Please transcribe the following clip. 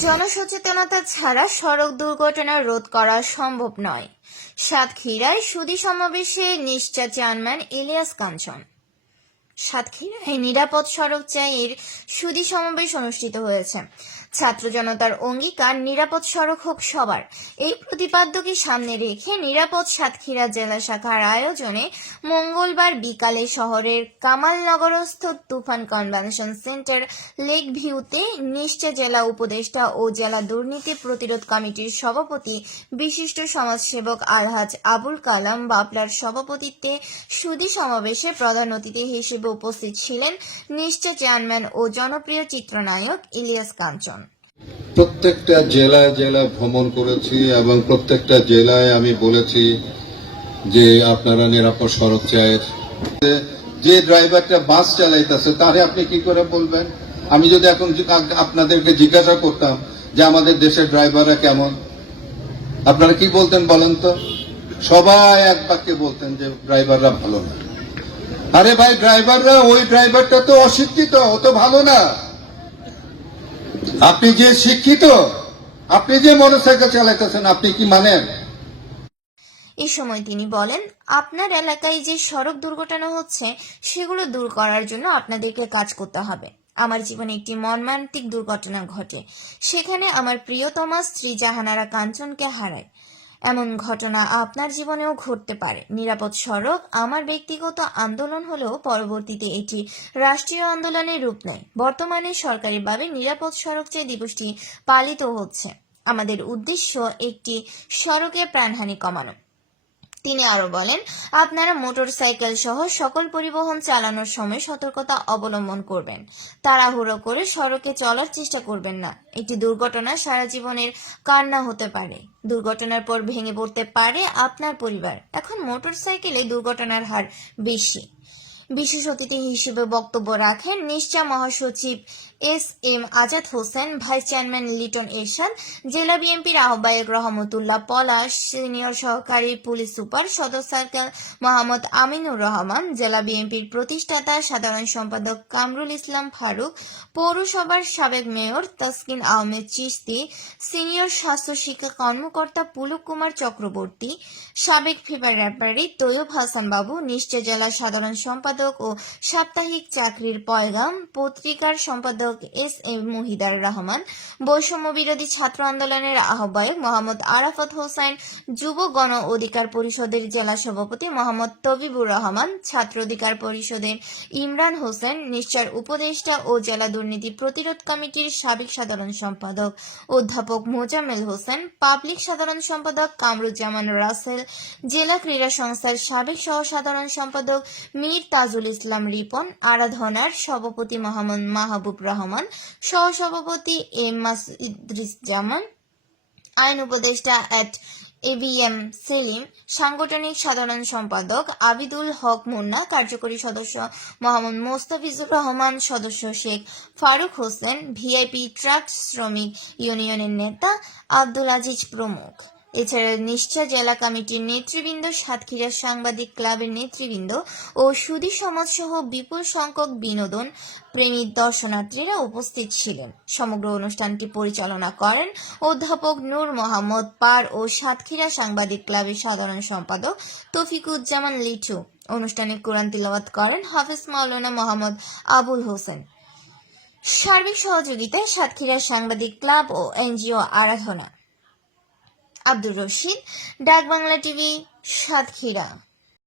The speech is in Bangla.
জনসচেতনতা ছাড়া সড়ক দুর্ঘটনা রোধ করা সম্ভব নয়। সাতক্ষীরায় সুদী সমাবেশে নিশ্চা চেয়ারম্যান ইলিয়াস কাঞ্চন। সাতক্ষীরায় নিরাপদ সড়ক চাইয়ের সুদী সমাবেশ অনুষ্ঠিত হয়েছে। ছাত্র জনতার অঙ্গীকার নিরাপদ সড়ক হোক সবার। এই প্রতিপাদ্যকে সামনে রেখে নিরাপদ সাতক্ষীরা জেলা শাখার আয়োজনে মঙ্গলবার বিকালে শহরের কামালনগরস্থ তুফান কনভেনশন সেন্টার লেক ভিউতে নিশ্চয় জেলা উপদেষ্টা ও জেলা দুর্নীতি প্রতিরোধ কমিটির সভাপতি বিশিষ্ট সমাজসেবক আলহাজ আবুল কালাম বাবলার সভাপতিত্বে সুদী সমাবেশে প্রধান অতিথি হিসেবে উপস্থিত ছিলেন নিশ্চয় চেয়ারম্যান ও জনপ্রিয় চিত্রনায়ক ইলিয়াস কাঞ্চন। প্রত্যেকটা জেলায় জেলায় ভ্রমণ করেছি এবং প্রত্যেকটা জেলায় আমি বলেছি যে আপনারা নিরাপদ সড়ক চায় যে ড্রাইভারটা বাস চালাইতেছে, তারে আপনি কি করে বলবেন? আমি যদি এখন আপনাদেরকে জিজ্ঞাসা করতাম যে আমাদের দেশের ড্রাইভাররা কেমন, আপনারা কি বলতেন বলেন তো? সবাই এক বাক্যে বলতেন যে ড্রাইভাররা ভালো না। আরে ভাই, ড্রাইভাররা, ওই ড্রাইভারটা তো অশিক্ষিত, ও তো ভালো না। আপনি যে শিক্ষিত, আপনি যে মোটরসাইকেল চালাইতেছেন, আপনি কি মানেন? এ সময় তিনি বলেন, আপনার এলাকায় যে সড়ক দুর্ঘটনা হচ্ছে, সেগুলো দূর করার জন্য আপনাদেরকে কাজ করতে হবে। আমার জীবনে একটি মর্মান্তিক দুর্ঘটনা ঘটে। সেখানে আমার প্রিয়তমা স্ত্রী জাহানারা কাঞ্চনকে হারায়। এমন ঘটনা আপনার জীবনেও ঘটতে পারে। নিরাপদ সড়ক, আমার ব্যক্তিগত আন্দোলন হলেও পরবর্তীতে এটি রাষ্ট্রীয় আন্দোলনের রূপ নেয়। বর্তমানে সরকারিভাবে নিরাপদ সড়ক যে দিবসটি পালিত হচ্ছে, আমাদের উদ্দেশ্য একটি সড়কে প্রাণহানি কমানো। তিনি আরও বলেন, আপনারা মোটরসাইকেল সহ সকল পরিবহন চালানোর সময় সতর্কতা অবলম্বন করবেন। তাড়াহুড়ো করে সড়কে চলার চেষ্টা করবেন না। একটি দুর্ঘটনা সারা জীবনের কান্না হতে পারে। দুর্ঘটনার পর ভেঙে পড়তে পারে আপনার পরিবার। এখন মোটরসাইকেলে দুর্ঘটনার হার বেশি। বিশেষ অতিথি হিসেবে বক্তব্য রাখেন নিশ্চা মহাসচিব S M Azad Hossain, vice chairman Liton Ershad, জেলা বিএনপির আহ্বায়ক রহমতুল্লাহ পলাশ, সিনিয়র সহকারী পুলিশ সুপার সদর সার্কেল মোহাম্মদ আমিনুর রহমান, জেলা বিএনপির প্রতিষ্ঠাতা সাধারণ সম্পাদক কামরুল ইসলাম ফারুক, পৌরসভার সাবেক মেয়র তাসকিন আহমেদ চিস্তি সিনিয়র স্বাস্থ্য শিক্ষা কর্মকর্তা পুলক কুমার চক্রবর্তী, সাবেক ফিফার রেফারি তৈয়ব হাসান বাবু, নিশ্চয় জেলা সাধারণ সম্পাদক ও সাপ্তাহিক চাকরির পয়গাম পত্রিকার সম্পাদক এস এম মুহিদার রহমান, বৈষম্য বিরোধী ছাত্র আন্দোলনের আহ্বায়ক মোহাম্মদ আরাফত হোসেন যুব গণ অধিকার পরিষদের জেলা সভাপতি মোহাম্মদ তবিবুর রহমান, ছাত্র অধিকার পরিষদের ইমরান হোসেন নিশ্চয় উপদেষ্টা ও জেলা দুর্নীতি প্রতিরোধ কমিটির সাবেক সাধারণ সম্পাদক অধ্যাপক মোজাম্মেল হোসেন, পাবলিক সাধারণ সম্পাদক কামরুজ্জামান রাসেল, জেলা ক্রীড়া সংস্থার সাবেক সহ সাধারণ সম্পাদক মীর তাজুল ইসলাম রিপন, আরাধনার সভাপতি মোহাম্মদ মাহবুব রহমান, সহসভাপতি এম মাসুদ্দিজামান আইন উপদেষ্টা অ্যাট এবিএম সেলিম, সাংগঠনিক সাধারণ সম্পাদক আবিদুল হক মুন্না, কার্যকরী সদস্য মোহাম্মদ মোস্তাফিজুর রহমান, সদস্য শেখ ফারুক হোসেন, ভিআইপি ট্রাক শ্রমিক ইউনিয়নের নেতা আব্দুল আজিজ প্রমুখ। এছাড়া নিশ্চয় জেলা কমিটির নেতৃবৃন্দ, সাতক্ষীরা সাংবাদিক ক্লাবের নেতৃবৃন্দ ও সুদী সমাজ সহ বিপুল সংখ্যক বিনোদন প্রেমী দর্শনার্থীরা উপস্থিত ছিলেন। সমগ্র অনুষ্ঠানটি পরিচালনা করেন অধ্যাপক নূর মোহাম্মদ পার ও সাতক্ষীরা সাংবাদিক ক্লাবের সাধারণ সম্পাদক তফিকুজ্জামান লিটু। অনুষ্ঠানে কোরআন তিলাওয়াত করেন হাফিজ মাওলানা মোহাম্মদ আবুল হোসেন। সার্বিক সহযোগিতায় সাতক্ষীরা সাংবাদিক ক্লাব ও এনজিও আরাধনা। আব্দুর রশিদ ডাক বাংলা টিভি সাতক্ষীরা।